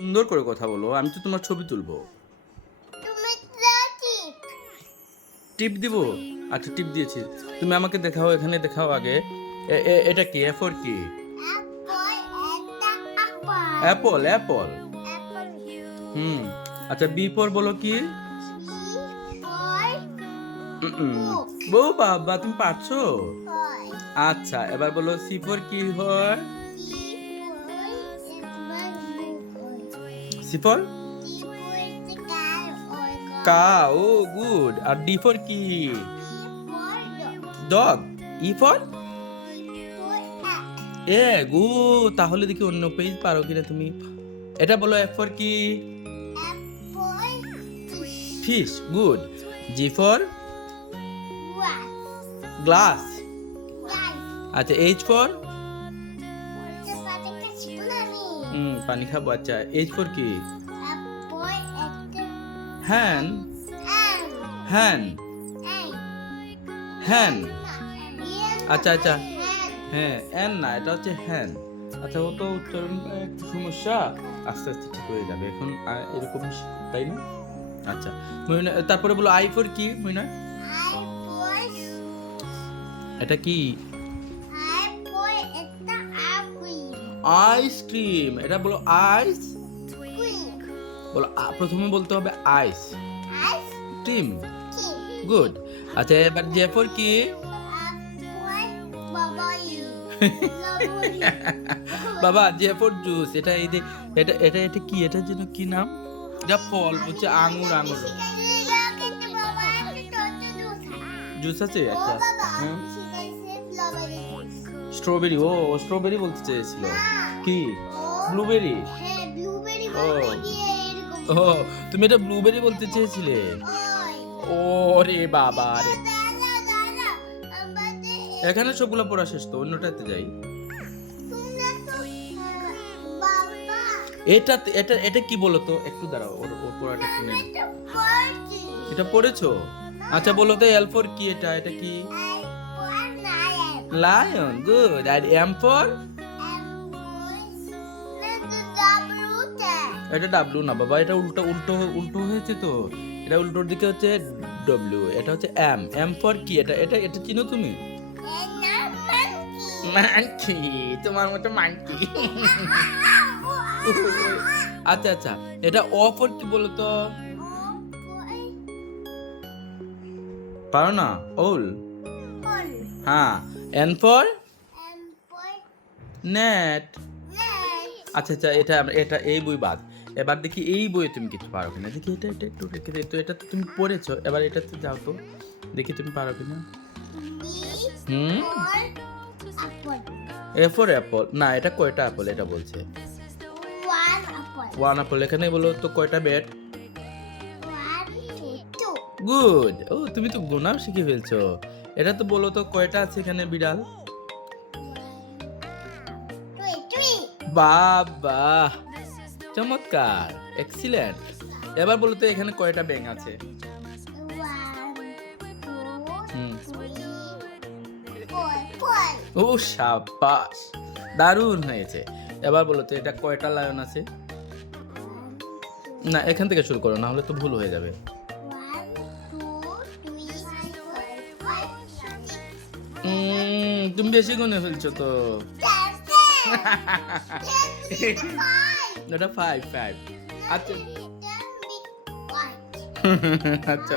সুন্দর করে কথা বলো, আমি তো তোমার ছবি তুলবো। টিপ দিব? আচ্ছা টিপ দিয়েছি। তুমি আমাকে দেখাও, এখানে দেখাও আগে। এটা কি? এ ফর কি? Apple, apple. হুম। আচ্ছা বি ফর বলো কি? বউ বাবা, তুমি পারছো। আচ্ছা এবার বলো সি ফর কি হয়? C for cow. Oh good. আর ডি ফর কি? ডগ। ই ফর এ গু। তাহলে দেখি অন্য পেজ পারো কিনা তুমি। এটা বলো এফ ফর কি? Fish. Good. G for glass. আচ্ছা এইচ ফর পানি খাবো। আচ্ছা এইচ ফর কি? হ্যান। হ্যান। হ্যান। আচ্ছা আচ্ছা হ্যাঁ এন না, এটা হচ্ছে হ্যান। আচ্ছা ও তো উচ্চারণ একটু সমস্যা, আস্তে আস্তে ঠিক হয়ে যাবে এখন। এরকম তাই না? আচ্ছা তারপরে বলো আই ফর কি মইনা? এটা কি? আইসক্রিম। এটা বলো আইস। বলো প্রথমে বলতে হবে আইস ক্রিম। গুড। আচ্ছা এবার জে ফর কি? বাবা জে ফর জুস। এটা এই যে এটা এটা এটা কি? এটা যেন কি নাম? এটা ফল হচ্ছে আঙ্গুর। আঙ্গুর জুস আছে। আচ্ছা স্ট্রবেরি। ও স্ট্রবেরি বলতে চেয়েছিল। কি? ব্লুবেরি। ও ও তুমি এটা ব্লুবেরি বলতে চেয়েছিলে। ও রে বাবা রে। এখানে সবগুলো পড়া শেষ তো, অন্যটাতে যাই। এটা এটা এটা কি বলো তো? একটু দাঁড়াও, ওর পড়াটা একটু নেই। এটা পড়েছো? আচ্ছা বলো তো এল ফর কি? এটা এটা কি? লায়ন। গুড। আর এম ফর? এটা ডাব্লিউ না বাবা, এটা উল্টো উল্টো উল্টো হয়েছে তো। এটা উল্টোর দিকে হচ্ছে ডব্লিউ, এটা হচ্ছে এম। এম ফর কি? এটা এটা এটা চিনো তুমি? মানকি। তোমার মতো মানকি। আচ্ছা আচ্ছা এটা অ ফর কি বলো তো? পারো না? ওল। হ্যাঁ এন ফর নেট। আচ্ছা আচ্ছা এটা এটা এই বই বাদ। এবার দেখি এই বইয়ে তুমি কিছু পারো কিনা, দেখি এটা এটা একটু রেখে দে তো। এটা তো তুমি পড়েছো, এবার এটাতে যাও তো, দেখি তুমি পারো কিনা। A for Apple. না এটা কয়টা অ্যাপল এটা বলছে? One Apple. এখানে বলো তো কয়টা ব্যাট? গুড। ও তুমি তো গোনাও শিখে ফেলছো। এটা তো বলো তো কয়টা আছে এখানে বিড়াল? বাবা চমৎকার, এক্সিলেন্ট। এবার বলো তো এখানে কয়টা ব্যাঙ আছে? ও শাবাশ, দারুণ হয়েছে। এবার বলো তো এটা কয়টা লায়ন আছে? না এখান থেকে শুরু করো, না হলে তো ভুল হয়ে যাবে। তুমি বেশি গুনে ফেলছো তো। এটা 5 5। আচ্ছা আচ্ছা